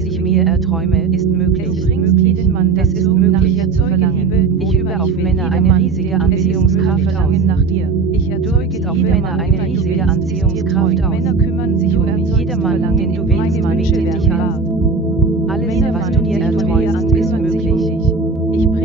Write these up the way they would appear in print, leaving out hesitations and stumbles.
was ich mir erträume, ist möglich. Es ist möglich zu verlangen. Ich übe auf Männer eine riesige Anziehungskraft aus. Nach dir. Ich erzeuge auf Männer eine riesige Anziehungskraft aus. Männer kümmern sich um mich. Jeder Mann, den du willst, bietet dich an. Alles, was du dir erträumst, ist möglich.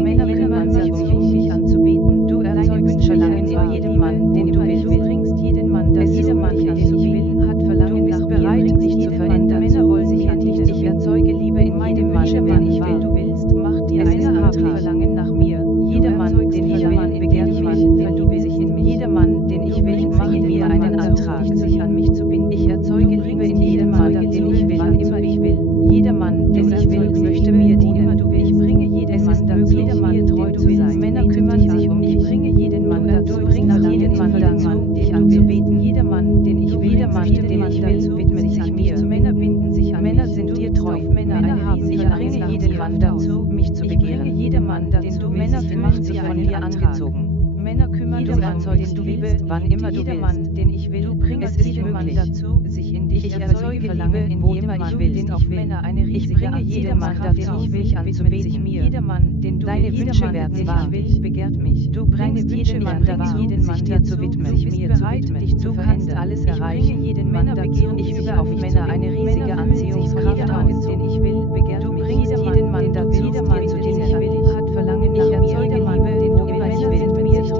Männer kümmern sich um dich anzubeten. Du erzeugst Verlangen in jedem Mann, den du willst. Du bringst jeden Mann, dass jeder Mann, den ich will, hat Verlangen nach mir. Bereit, sich zu verändern. Männer wollen sich an dich. Ich erzeuge Liebe in jedem Mann, den ich will. Du willst, mach dir einen Antrag. Verlangen nach mir. Jeder Mann, den ich will, begehrt mich. Verliebe sich in mich. Jeder Mann, den ich will, macht mir einen Antrag, sich an mich zu binden. Ich erzeuge Liebe in jedem Mann, den ich will, wann immer ich will. Jeder Mann, den ich will, möchte mir dienen. Ich bringe jeden Mann dazu, jeder Mann treu zu sein. Männer kümmern sich um dich. Ich bringe jeden Mann dazu, jeden Mann dazu, dich anzubeten. Jeder Mann, den ich will, jeder Mann, den ich will, widmet sich mir. Männer binden sich an. Männer sind dir treu. Männer haben sich an. Ich bringe jeden Mann dazu, mich zu begehren. Jeder Mann, den du Männer fühlen sich von dir angezogen. Männer kümmern sich an, den du liebst, wann immer du willst. Mann, den ich will, du bringst jeden Mann dazu, sich in dich. Ich erzeuge Verlangen in wo immer ich will, den ich Männer eine riesige. Ich bringe jeden Mann dazu, ich will anzubeten. Jeder Mann, den du deine Wünsche werden wahr. Begehrt mich. Du bringst jeden Mann dazu, sich dir zu widmen, sich mir zu widmen. Du kannst alles erreichen. Jeden Männer begehren. Ich übe auf Männer eine riesige Anziehungskraft aus, den ich will. Begehrt du bringst jeden Mann dazu, jeder Mann, zu dem ich will, hat Verlangen nach mir. Jeder Mann, den du immer ich will, mir dir.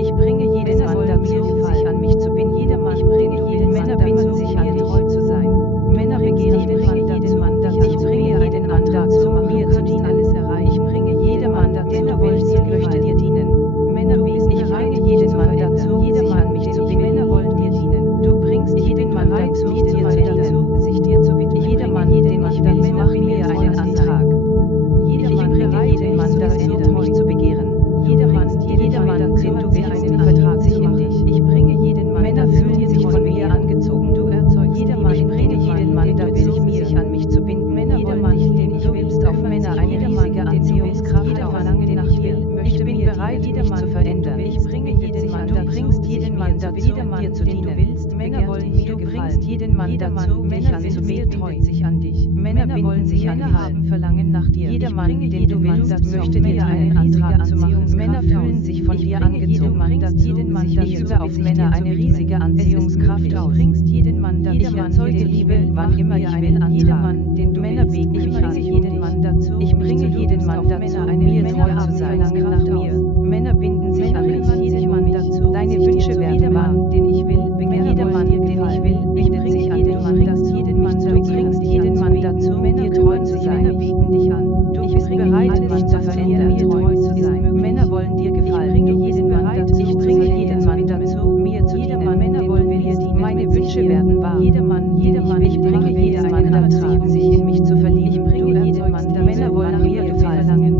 Ich bringe jeden Mann dazu, sich an mich zu binden. Jeder Mann, ich bringe jeden Männer binden sich an treu zu sein. Männer begehren jeden Mann dazu, ich bringe jeden Antrag zu mir zu dienen. Alles erreichen. Ich bringe jeden Mann dazu, den du willst, ich möchte dir dienen. Männer beten, ich bringe jeden Mann dazu, sich an mich zu binden. Männer wollen dir dienen. Du bringst jeden Mann dazu, dir zu dienen, sich dir zu widmen. Jeder Mann, den ich will, macht mir einen Antrag. Ich bringe jeden Mann dazu, mich zu begehren. Jeder Mann, den du willst, vertragt sich in dich. Ich bringe jeden Mann, Männer fühlen sich von mir angezogen. Du erzeugst jeder Mann, ich bringe jeden Mann dazu, sich an mich zu binden. Männer wollen dich, den ich willst, auf Männer eine riesige Anziehungskraft. Jeder Verlangen nach dir, ich bin bereit, mich zu verändern. Ich bringe jeden Mann, du bringst jeden Mann dazu, dir zu dienen. Männer wollen mir gefallen. Du bringst jeden Mann dazu, Männer anzubeten, sich an dich. Männer wollen sich an dir haben, Verlangen nach dir. Jeder Mann, den du willst, möchte dir einen Antrag zu machen. Männer fühlen sich von dir angezogen. Ich übe auf Männer eine riesige Anziehungskraft aus. Du bringst jeden Mann dazu. Ich erzeuge Liebe, wann immer ich will. Jeder Mann, den du Männer beten mich an. Jeden Mann dazu. Ich bringe jeden Mann dazu, mir treu zu sein. Nach mir. Männer binden sich an mich. Jeden Mann dazu. Deine Wünsche werden wahr, den ich will. Jeder Mann, den ich will, bindet sich an jeden Mann dazu. Du bringst jeden Mann dazu, mir treu zu sein. Männer beten dich an. Du bist bereit, dich zu verändern, mir treu zu sein. Männer wollen dir gefallen. Ich bringe jeden Mann dazu, mir zu dienen. Männer wollen mir dienen. Meine Wünsche werden wahr. Jeder Mann, ich bringe jeden Mann dazu, sich in mich zu verlieben. Ich bringe jeden Mann dazu. Männer wollen mir gefallen.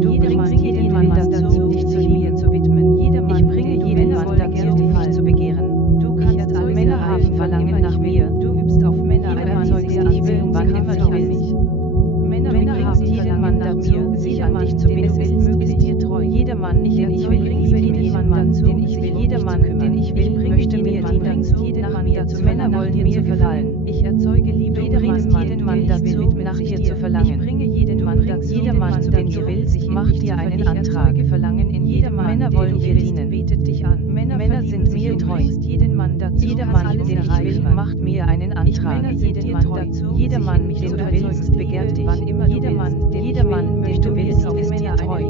Du bringst jeden Mann dazu, dich zu mir zu widmen. Ich bringe jeden Mann dazu, dich zu begehren. Du kannst alle Männer haben Verlangen nach mir. Du übst auf Männer erzeugst Liebe, wann immer du willst. Männer haben jeden Mann dazu, sich an dich zu binden. Es ist dir treu. Jeder Mann, den ich will, liebe jeden Mann dazu, den ich will. Jeder Mann, den ich will, möchte mir dienen. Jeden Mann dazu. Männer wollen mir gefallen. Ich erzeuge Liebe. Du bringst jeden Mann dazu, nach dir zu verlangen. Ich bringe jeden Mann dazu. Jeder Mann, den du willst, macht dir einen Antrag. Verlangen in jedem Mann. Männer wollen dir dienen. Betet dich an. Männer sind mir treu. Jeden Mann dazu. Jeder Mann, den ich will, macht mir einen Antrag. Männer sind dir treu. Jeder Mann, den du willst, begehrt dich. Jeder Mann, den du willst, ist dir treu.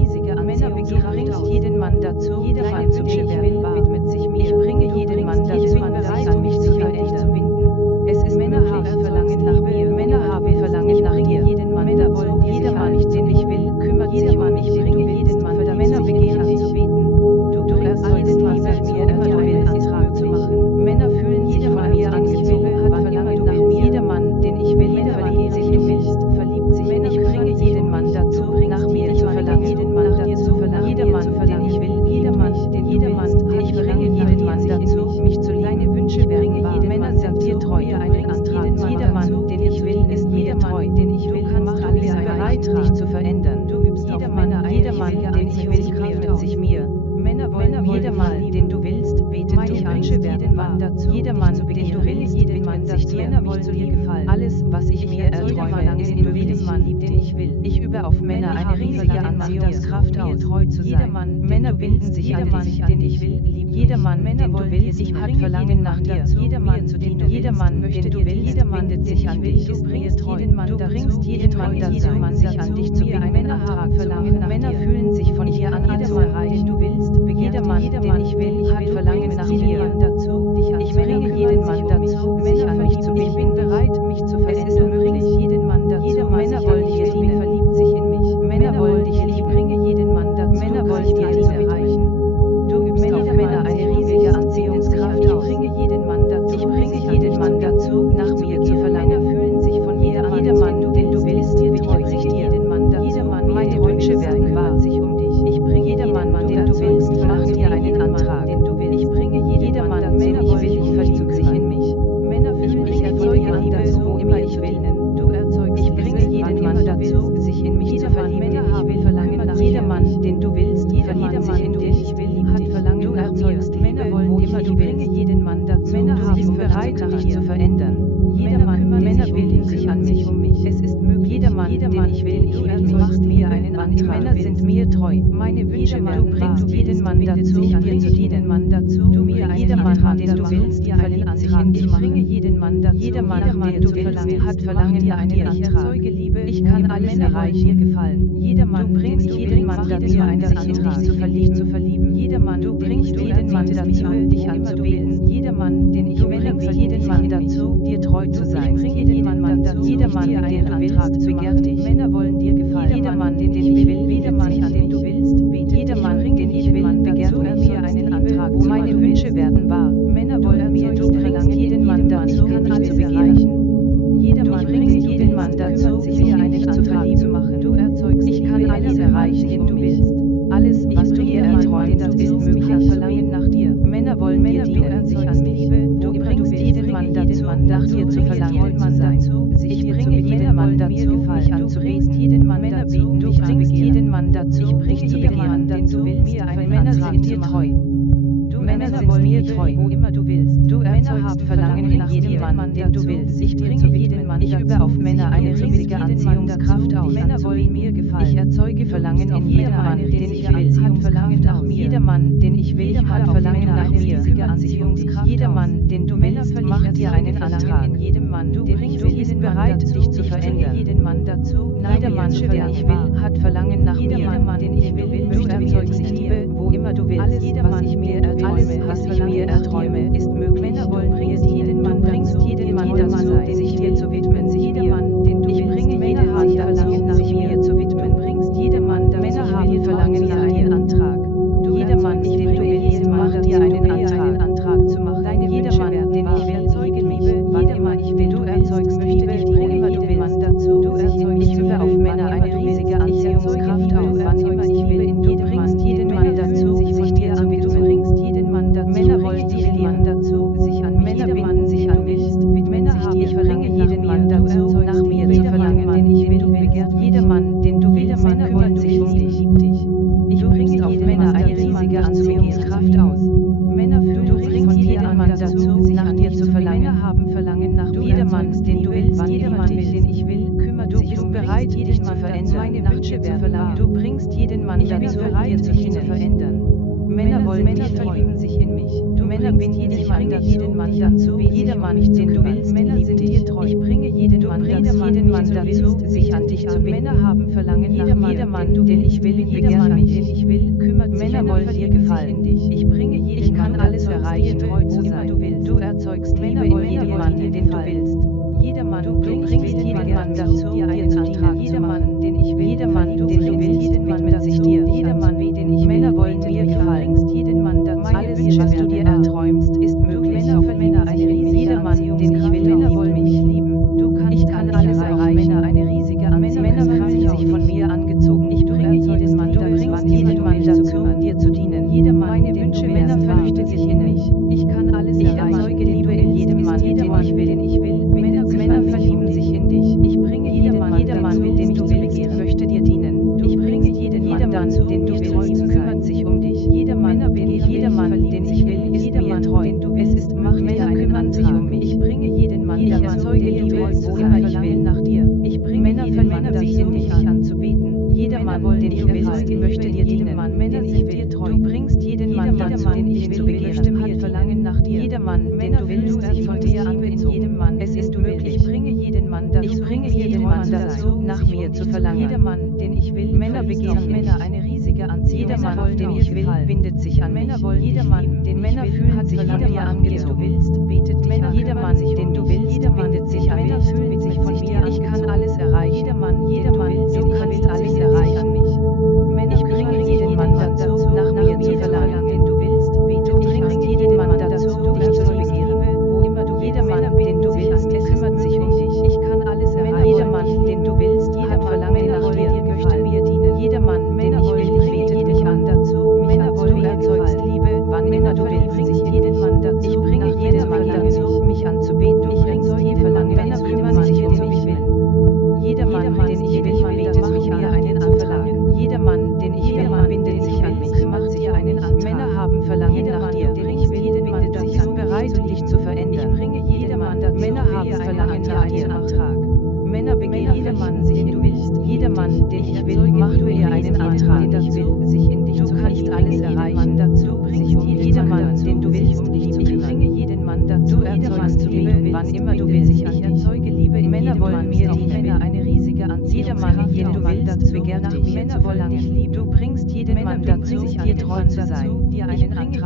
Männer begehren jeden Mann dazu. Jeder Mann, zu dem ich will, widmet sich mir. Ich bringe jeden Mann dazu, sich an mich zu binden. Es ist Männer haben Verlangen nach mir. Männer haben Verlangen nach dir. Männer wollen jeder Mann, den ich will, kümmert sich um mich. Ich bringe jeden Mann. Männer begehren zu beten. Du erzeugst Liebe, mir einen Antrag zu machen. Männer fühlen sich von mir angezogen, hat Verlangen nach mir. Jeder Mann, den ich will, verliebt sich in mich. Ich bringe jeden Mann dazu, nach mir zu verlangen. Nach dir zu verlangen. Jeder Mann, den ich will, jeder Mann, den ich bringe jeden Mann dazu, mich zu lieben. Deine Wünsche werden wahr. Männer sind dir treu, einen Antrag. Jeder Mann, den ich will, ist mir treu. Den ich will, kannst alles bereit, dich zu verändern. Du übst jeder Mann, den ich will, widmet sich mir. Männer wollen jeder Mann, den du willst, betet dich an. Jeden Mann dazu. Jeder Mann, den du willst, widmet sich ich dir, mich zu dir gefallen. Alles, was ich mir erträume, ist in jedem Mann, den ich will. Ich übe auf Männer eine riesige Anziehungskraft aus. Treu zu sein. Männer binden sich an dich, den ich will. Jeder Mann, den du willst, hat Verlangen nach dir. Jeder Mann, jeder Mann, den du willst, bindet sich an dich. Du bringst jeden Mann sich an dich zu binden. Männer haben Verlangen nach dir. Männer fühlen sich von dir angezogen, den du willst. Jeder Mann, den ich will, hat Verlangen nach dir. Ich bringe jeden Mann dazu, sich an mich zu binden. Ich bin bereit, mich zu verändern. Es ist möglich, jeden Mann dazu. Männer wollen dich lieben, verliebt sich in mich. Männer wollen dich lieben, bringe jeden Mann dazu. Männer wollen dir alles erreichen. Du übst auf Männer eine riesige Anziehungskraft aus. Ich bringe jeden Mann dazu, nach mir zu verlangen. Fühlen sich von mir an. Jeder Mann, den du willst, betreut sich dir. Jeder Mann, meine Wünsche werden wahr. Sich um dich. Ich bringe jeden Mann, den du willst, macht dir einen Antrag. Ich bringe jeder Mann, Männer ich will, ich verliebt sich in mich. Männer fühlen mich, erzeuge Liebe, wo immer ich will. Du erzeugst, ich bringe jeden Mann dazu, sich in mich zu verlieben. Ich will verlangen nach jeder Mann, den du willst, verliebt sich in dich. Ich will, hat Verlangen. Du erzeugst Männer wollen, wo immer du willst. Jeden Mann dazu. Männer sind bereit, dich zu verändern. Jeder Mann, Männer bilden sich an mich, um mich. Es ist möglich, jeder Mann, den ich will, du machst mir einen Antrag. Männer sind mir treu. Meine Wünsche werden wahr. Du bringst jeden Mann dazu, dir zu dienen. Du mir jeder Mann, den du willst, verliebt sich in dich. Ich bringe jeden Mann dazu. Jeder Mann, den du willst, hat Verlangen nach dir. Ich erzeuge Liebe. Ich kann alles erreichen. Dir gefallen. Jeder Mann, du bringst jeden Mann dazu, einen Antrag zu verlieben. Jeder Mann, du bringst jeden Mann dazu, dich anzubeten. Jeder Mann, den ich will, bringt jeden Mann dazu, dir treu zu sein. Jeden Mann dazu. Jeder Mann, den du willst, begehrt dich. Männer wollen dir gefallen. Jeder Mann, den ich will, jeder Mann, den du willst, betet. Jeder Mann, den ich will, begehrt mir einen Antrag. Meine Wünsche werden wahr. Männer wollen mir, du bringst jeden Mann dazu, dich zu begehren. Jeder Mann bringt jeden Mann dazu, sich einen Antrag zu machen. Du erzeugst, ich kann alles erreichen, den du willst. Alles, was du dir erträumst, ist möglich. Verlangen nach dir. Männer wollen dir dienen, sich an mich. Du bringst jeden Mann dazu, nach dir zu verlangen zu sein. Ich bringe jeden Mann dazu, mich anzureden. Jeden Mann Männer bieten, du bringst jeden Mann dazu, dich zu begehren, den du willst. Männer sind dir treu. Männer sind mir treu, wo immer du willst. Du erzeugst Verlangen nach jedem Mann, den du willst. Ich bringe jeden Mann. Ich übe auf Männer eine riesige Anziehungskraft aus. Männer wollen mir gefallen. Ich erzeuge Verlangen in jedem Mann, den ich will. Hat Verlangen nach mir. Jeder Mann, den ich will, hat Verlangen nach mir. Riesige Anziehungskraft. Jeder Mann, den du willst, macht dir einen Antrag. In jedem Mann, du bist bereit, dich zu verändern. Jeden Mann dazu. Jeder Mann, der ich will, hat Verlangen nach mir. Jeder Mann, den ich will, du erzeugst Liebe, wo immer du willst. Jeder Mann, alles, was ich mir erträume, ist möglich. Männer wollen bringst jeden Mann, bringst jeden Mann dazu, sich dir zu widmen. Jeder Mann, den du willst, bringe jeden Mann Verlangen nach mir zu widmen. Bringst jeden Mann, Männer haben Verlangen nach dir Antrag. Jeder Mann, den du willst, macht dir einen Antrag zu machen. Jeder Mann, den ich will, zeuge Liebe. Jeder Mann, ich will, du erzeugst Liebe, wo immer du willst. Dazu, ich übe auf Männer eine riesige Anziehungskraft aus. Wann immer ich will, du bringst jeden Mann dazu, sich dir zu widmen. Männer wollen dich lieben dazu, sich an mich. Männer binden sich an mich. Männer haben, ich verlange jeden Mann dazu, nach mir zu verlangen, den ich will, du begehrt. Jeder Mann, den du willst, Männer kümmern sich um dich. Ich bringe auf Männer eine riesige Anziehungskraft aus. Männer fühlen, du bringst jeden Mann dazu, nach dir zu verlangen. Männer haben Verlangen nach jeder Mann, den du willst, jeder Mann, den ich will, kümmert sich um bereit, dich zu verändern. Meine Wünsche zu verlangen. Du bringst jeden Mann dazu, dich zu verändern. Männer wollen Männer verlieben sich in mich. Du Männer binden dich an jeden Mann dazu. Jeder Mann, den du willst, Männer sind dir treu. Ich bringe jeden Mann dazu, sich an dich zu binden. Männer haben Verlangen nach jeder Mann, den ich will, jeder Mann, den ich will, kümmert sich. Männer wollen dir gefallen. Ich bringe jeden Mann alles erreichen, treu zu sein. Du erzeugst Liebe in jedem Mann, den du willst. Jeder Mann, du bringst jeden Mann dazu, dir einen Antrag. Jeder Mann, den ich will, jeder Mann, den du willst, jeden Mann mit sich dir. Jeder Mann, den ich Männer wollen mir gefallen. Jeden Mann dazu. Alles, was du dir erträumst, ist möglich. Männer jeder Mann, den ich will, Männer wollen mich lieben. Ich kann alles erreichen. Eine riesige Männer fühlen sich von mir angezogen. Ich bringe jeden Mann, du bringst jeden Mann dazu, dir zu dienen. Jeder Mann, meine Wünsche Mann, den ich will, bindet sich an mich. Jeder Mann, den Männer fühlen sich von dir angezogen. Du willst, betet dich an. Jeder Mann, den du willst, bindet sich an mich. Fühlt sich von dir. Ich kann alles erreichen. Jeder Mann, du kannst alles erreichen. Ich bringe jeden Mann dazu, nach mir zu verlangen, den du willst, betet dich an. Jeden Mann dazu, dich zu begehren. Wo immer du jeder Mann, den du willst, kümmert sich um dich. Ich kann alles erreichen. Jeder Mann, den du willst, jeder verlange nach dir, möchte mir dienen. Jeder Mann, den ich will, betet dich an dazu. Männer, du erzeugst Liebe, wann immer du willst. Sich jeden Mann dazu, ich bringe jeden Mann dazu, mich anzubeten. Ich bringe jeden Verlangen, Männer kümmern sich um mich. Jeder Mann, den ich will, betet mich an, einen Verlangen. Jeder Mann, den ich will, bindet sich an mich, macht sich einen an. Männer haben Verlangen nach dir, den ich will, bindet sich an, bereit, dich zu verändern. Ich bringe jedem Mann dazu, Männer haben Verlangen nach dir, Antrag. Männer begehren, jeder Mann sich, du willst, jeder Mann, den ich will, mach du ihr einen Antrag, den ich will, sich in dich zu kannst alles erreichen. Dazu bringst jeder Mann, den du willst, ich bringe jeden Mann dazu, erzeugst Liebe, wann immer du willst. Ich erzeuge Liebe, Männer wollen mir dienen. Eine riesige Anziehung. Jeder Mann, den du willst, begehrt nach mir. Männer wollen dich lieben. Du bringst jeden Mann dazu, dir treu zu sein.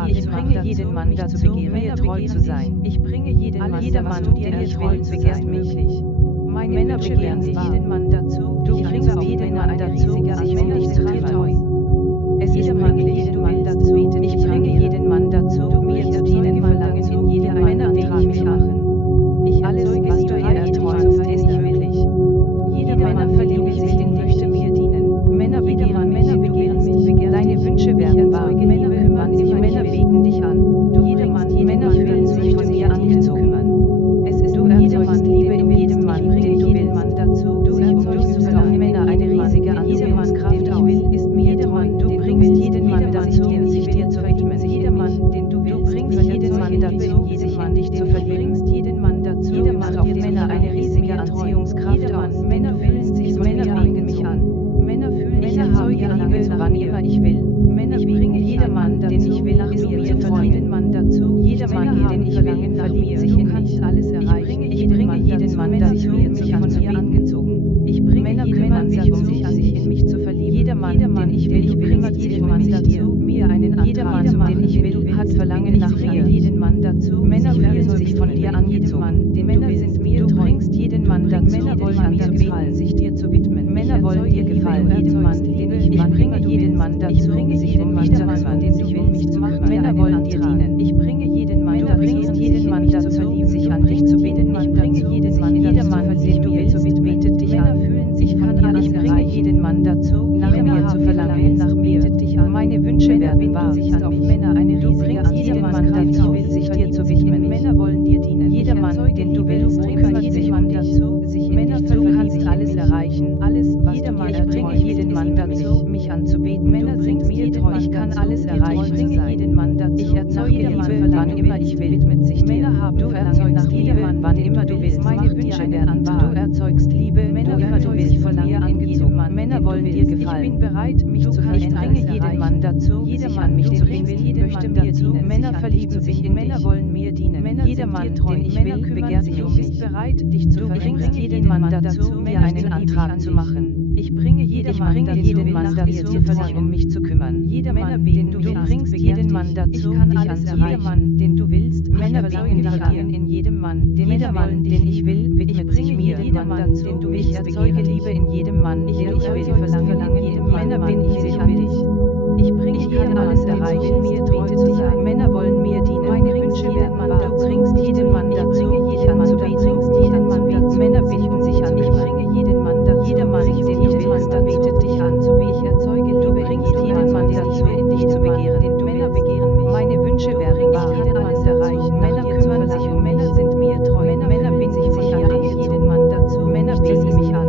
Ich bringe jeden Mann dazu, mir treu zu sein. Ich bringe jeden Mann, jeder Mann, den ich will, begehrt mich. Meine Männer begehren jeden Mann dazu. Du bringst jeden Mann dazu, sich um dich zu kümmern. Es ist möglich, jeden Mann dazu. Ich bringe jeden Mann dazu, mir zu dienen. Verlangen in jedem Männer, den ich mich machen. Ich alles, was du hier erträumst, ist möglich. Jeder Männer verliebt sich in dich, möchte mir dienen. Männer begehren mich. Deine Wünsche werden wahr. Männer kümmern sich, Männer beten dich an. Jeder Mann, Männer fühlen sich von dir angezogen. Es ist du erzeugst Liebe in jedem Mann, den du willst. Mann dazu, du erzeugst auf Männer eine riesige Anziehungskraft aus. Ist mir jeder Mann, du bringst jeden Mann dazu, sich dir zu widmen. Jeder Mann, den du willst, bringst jeden Mann dazu, sich an dich zu verlieben. Jeden Mann dazu, jeder macht auf Männer eine riesige Anziehungskraft aus. Männer fühlen sich, Männer bringen mich an. Männer fühlen mich erzeuge Liebe, wann immer ich will. Männer bringe jeder Mann, den ich will, nach mir zu verlieben. Mann dazu, jeder Mann, den ich will, verliebt sich in mich. Alles erreichen. Ich bringe jeden Mann dazu, sich von mir angezogen. Ich bringe Männer kümmern sich um sich, an sich in mich zu verlieben. Jeder Mann, den ich will, kümmert sich um mich dazu, mir einen Antrag, den ich will, hat Verlangen nach mir. Jeden Mann dazu, Männer fühlen sich von dir angezogen. Die Männer sind mir treu. Du bringst jeden Mann dazu, Männer wollen mir gefallen, sich dir zu widmen. Männer wollen dir gefallen, jeden Mann, den ich bringe jeden Mann dazu, sich um mich zu kümmern, den ich will, mich zu machen. Männer wollen dir dienen. Ich bringe jeden Mann dazu, bringst jeden Mann dazu, sich an dich zu binden. Ich bringe jeden Mann, jeder Mann, den du willst, betet dich an. Fühlen sich von dir an. Ich bringe jeden Mann dazu, nach mir zu verlangen, nach mir dich an. Meine Wünsche werden wahr. Sich auf Männer eine riesige jeden Mann dazu, will sich dir zu widmen. Männer wollen dir dienen. Jeder Mann, den du willst, kümmert sich um dich. Sich Männer, du kannst alles erreichen. Alles, was jeder Mann, ich bringe jeden Mann dazu, mich anzubeten. Männer sind mir treu. Ich kann alles erreichen. Ich bringe jeden Mann dazu. Ich erzeuge Liebe, wann immer ich will. Mit sich Männer haben du erzeugst Liebe, wann immer du willst. Meine Wünsche werden wahr. Du erzeugst Liebe, Männer immer du willst. Von mir angezogen. Männer wollen dir gefallen. Ich bin bereit, mich zu verändern. Ich bringe jeden Mann dazu. Jeder Mann, mich zu bringen, möchte mir dienen. Männer verlieben sich in Männer wollen mir dienen. Jeder Mann, den ich will, begehrt sich um mich. Bereit, dich zu verändern. Du bringst jeden Mann dazu, mir einen Antrag zu machen. Ich bringe jeden Mann dazu, sich um mich zu kümmern. Jeder Mann, den du bringst jeden Mann dazu, dich anzunehmen. Jeder Mann, den du willst, Männer bringen dich an. In jedem Mann, jeder Mann, den ich will, widmet sich mir. Jeder Mann, den du willst, erzeuge Liebe in jedem Mann, den ich will, verlange jedem Männer binden sich an dich. Ich kann alles erreichen, mir treu zu sein. Männer wollen mir dienen. Meine Wünsche werden wahr. Du bringst jeden Mann dazu, dich anzubeten. Jeden Mann bieten. Männer binden sich an. Ich bringe jeden Mann dazu. Jeder Mann, den du willst, betet dich an. Ich erzeuge, du bringst jeden Mann dazu, in dich zu begehren. Männer begehren mich. Meine Wünsche werden wahr. Ich kann alles erreichen. Männer kümmern sich um. Männer sind mir treu. Männer binden sich an. Jeden Mann dazu. Männer bieten mich an.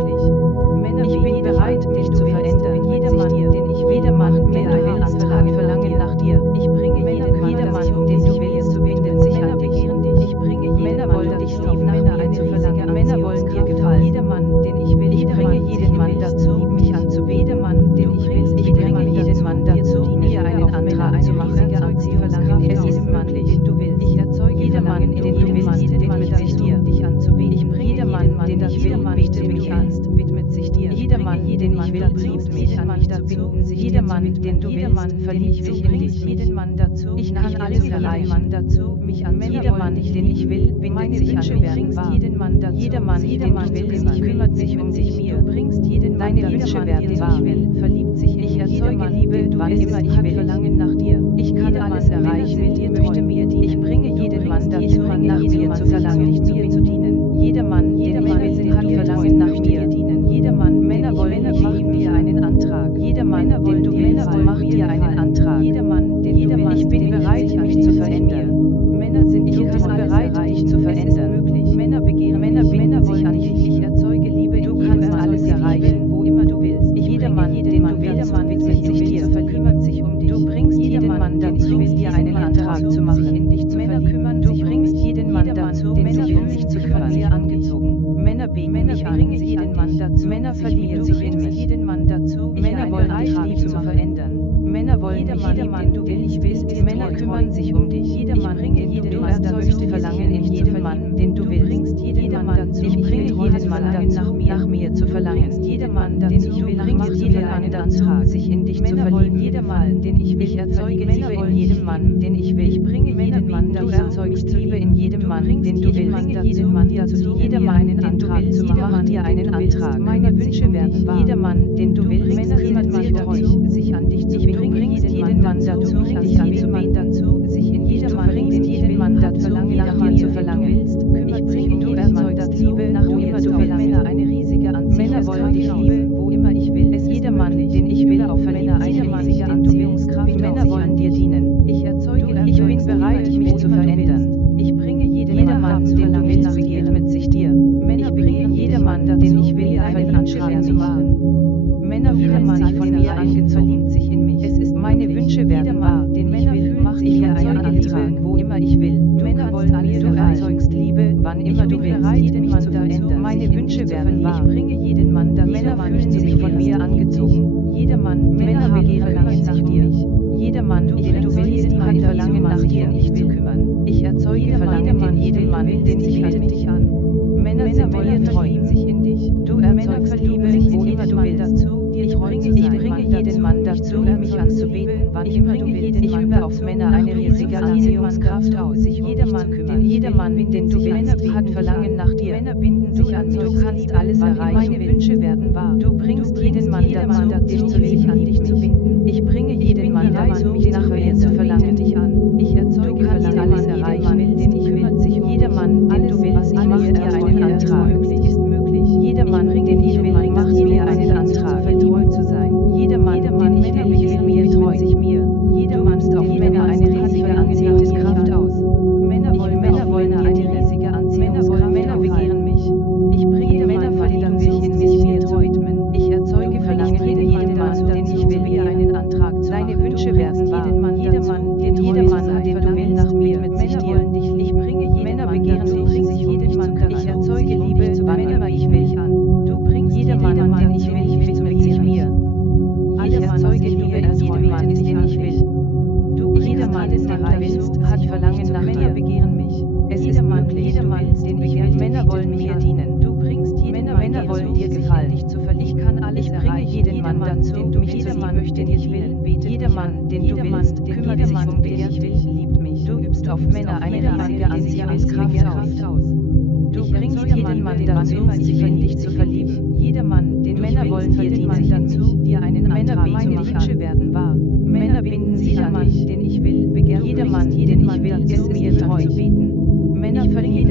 Ich bin bereit, dich zu verändern. Jeder Mann, den ich will, macht mir einen Antrag. den du willst, verliebt sich in dich, jeden Mann dazu, ich kann alles erreichen, dazu, mich an jeder Mann, den ich will, bindet sich an mich, jeden Mann dazu, jeder Mann, den du willst, kümmert sich um sich mir, du bringst jeden Mann, deine Wünsche werden wahr, verliebt sich in ich erzeuge Liebe, wann immer ich will, Verlangen nach dir, ich kann alles erreichen, mit dir möchte mir dienen, ich bringe jeden Mann dazu, nach mir zu verlangen, mir zu dienen, jeder Mann, den ich will, hat Verlangen nach mir dienen, jeder Mann, Männer wollen, macht mir einen Antrag, jeder Mann, den du willst, macht dir einen Antrag, jeder Mann, den du willst, ich bin bereit, mich zu verändern, Männer sind bereit, dich zu verändern, Männer begehren, Männer sich an dich, ich erzeuge Liebe, du kannst alles erreichen, wo immer du willst, jeder Mann, den du willst, widmet sich dir, kümmert sich um dich, du bringst jeden Mann dazu, dir einen Antrag zu machen, in dich zu verlieben, du bringst jeden Mann dazu, Männer sich zu kümmern, sehr angezogen, Männer bringen sich jeden Mann dazu, Männer verlieben sich in mich, jeden Mann dazu, Männer wollen dich lieben zu verändern, Männer wollen jeden Mann, du willst, Männer kümmern sich um dich, jeder Mann, den du erzeugst, Verlangen in jedem Mann, den du willst, jeden Mann dazu, ich bringe jeden Mann dazu, nach mir zu verlangen, jeder Mann, den ich will, bringt jeden Mann dazu, sich in dich zu verlieben, jeder Mann, den ich will, ich erzeuge Liebe in jedem Mann, den ich will, ich bringe jeden Mann dazu, du erzeugst Liebe in jedem Mann, den du willst, jeden Mann dazu, jeder Mann, den du willst, macht dir einen Antrag, meine Wünsche werden wahr, jeder Mann, den du willst, Männer kümmert sich an dich zu bringen, jeden Mann dazu, dich anzubeten, dazu, sich in jedem Mann, bringst jeden Mann dazu, nach dir zu verlangen, ich bringe, du erzeugst Liebe, nach wo immer du willst, Männer eine riesige Anziehungskraft, Männer wollen dich lieben, wo immer ich will, es jeder Mann, den ich will, auf Männer eine riesige Anziehungskraft, Männer wollen dir dienen, ich bin bereit, mich zu verändern, ich bringe jeden Mann, den du willst, widmet sich dir, Männer bringen jeden Mann, den ich will, einen Antrag zu machen, Männer fühlen sich von mir angezogen, sich in mich, es ist meine Wünsche werden wahr, den Männer mache ich hier einen Antrag, wo immer ich will, Männer wollen alles, du erzeugst Liebe, wann immer du willst, jeden Mann zu verändern, meine Wünsche werden wahr, ich bringe jeden Mann dazu, Männer fühlen sich von mir angezogen, jeder Mann, Männer begehren nach dir, jeder Mann, den du willst, hat Verlangen nach dir, dich zu kümmern, ich erzeuge Verlangen in jedem Mann, den ich will, dich an, Männer sind mir treu, sich in dich, du erzeugst Liebe, wo immer du willst, ich bringe jeden Mann dazu, mich anzubeten, wann immer du willst, ich übe auf Männer eine riesige Anziehungskraft aus, jeder Mann, den du willst, hat Verlangen nach dir, Männer binden sich an mich, du kannst alles erreichen, meine Wünsche werden wahr, du bringst jeden Mann dazu, dich zu lieben, an dich zu binden, ich bringe jeden Mann dazu, mich nach mir zu verlangen, dich an, ich erzeuge Verlangen, alles erreichen, den ich will, sich jeder Mann, den du willst, ich mache dir einen Antrag, ist möglich, jeder Mann, den ich will, macht mir einen Antrag, treu zu sein, jeder Mann, den ich will, ist mir treu, sich mir, jeder Mann ist auf Männer eine riesige Anziehungskraft aus, Männer wollen eine riesige Anziehungskraft, Männer begehren mich, ich bringe Männer verlieben sich in mich, mir zu widmen, ich erzeuge Verlangen in jedem Mann, den ich will, mir einen Antrag zu machen, deine Wünsche werden wahr, jeder Mann, den du willst, nach mir, mit sich dir, ich bringe Männer begehren dich, jeden Mann, ich erzeuge Liebe, wann immer ich will, an, du bringst jeder Mann, den ich will, widmet sich mir, ich erzeuge Liebe in jedem Mann, den ich will, du jeder Mann, den du willst, hat Verlangen nach dir, begehren mich, es ist möglich, jeder Mann, den ich will, Männer wollen mir dienen, du bringst jeden Männer wollen dir gefallen, dich zu verlieben, ich kann alles erreichen, jeden Mann dazu, den du jeder Mann möchte, den ich will, jeder Mann, den du willst, kümmert sich um dich, liebt mich, du übst auf Männer eine riesige Anziehungskraft aus. Du bringst jeden Mann dazu, sich in dich zu verlieben. Jeder Mann, den Männer wollen dir dienen, dazu, dir einen Männer meine Wünsche werden wahr. Männer binden sich an mich, den ich will, begehrt jeder Mann, den ich will, ist mir treu. Männer verlieben